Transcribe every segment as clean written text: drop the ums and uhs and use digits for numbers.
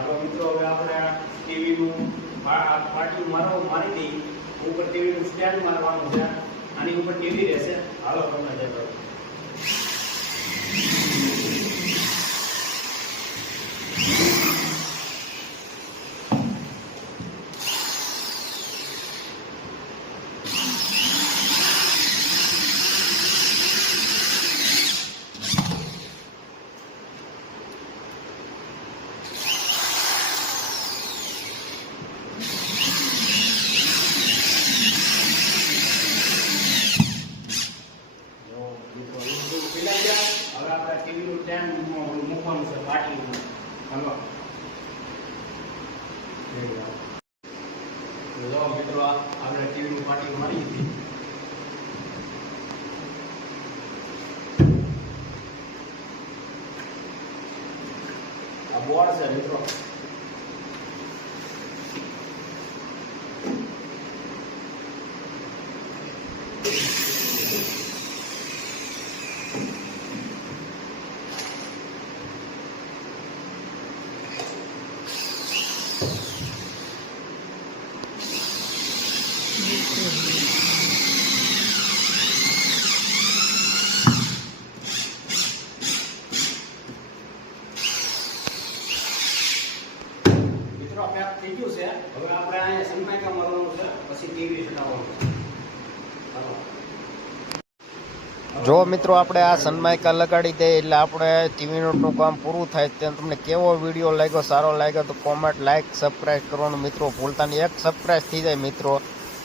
હાલો મિત્રો, હવે આપણે ટીવીનું પાટિયું મારી દઈ. ઉપર ટીવીનું સ્ટેન્ડ મારવાનું છે. આની ઉપર ટીવી રહેશે. હાલો તમને દેખાડું. હવે આપણે ટીવીનું સ્ટેન્ડ મૂકવાનું છે પાટિયું. હાલો જો મિત્રો, આપણે ટીવીનું પાટિયું મારી દીધી. આ બોર્ડ છે મિત્રો. મિત્રો પેક થઈ ગયું છે. હવે આપણે અહીંયા સનમાઇકા મારવાનું છે, પછી ટીવી ચડાવવાનું છે. જો મિત્રો આપણે આ સનમાઇકા લગાડી દઈએ એટલે આપણે ટીવીનું કામ પૂરું થાય. ત્યાં તમને કેવો વિડીયો લાગ્યો, સારો લાગ્યો તો કોમેન્ટ, લાઇક, સબસ્ક્રાઈબ કરવાનું મિત્રો ભૂલતા નહીં. એક સબસ્ક્રાઈબ થઈ જાય મિત્રો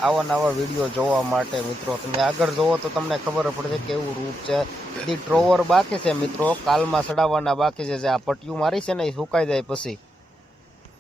આવા નવા વિડીયો જોવા માટે. મિત્રો તમે આગળ જોવો તો તમને ખબર પડશે કેવું રૂપ છે. બધી ડ્રોવર બાકી છે મિત્રો, કાલમાં ચડાવવાના બાકી છે. જે આ પટ્ટીયું મારી છે ને એ સુકાઈ જાય પછી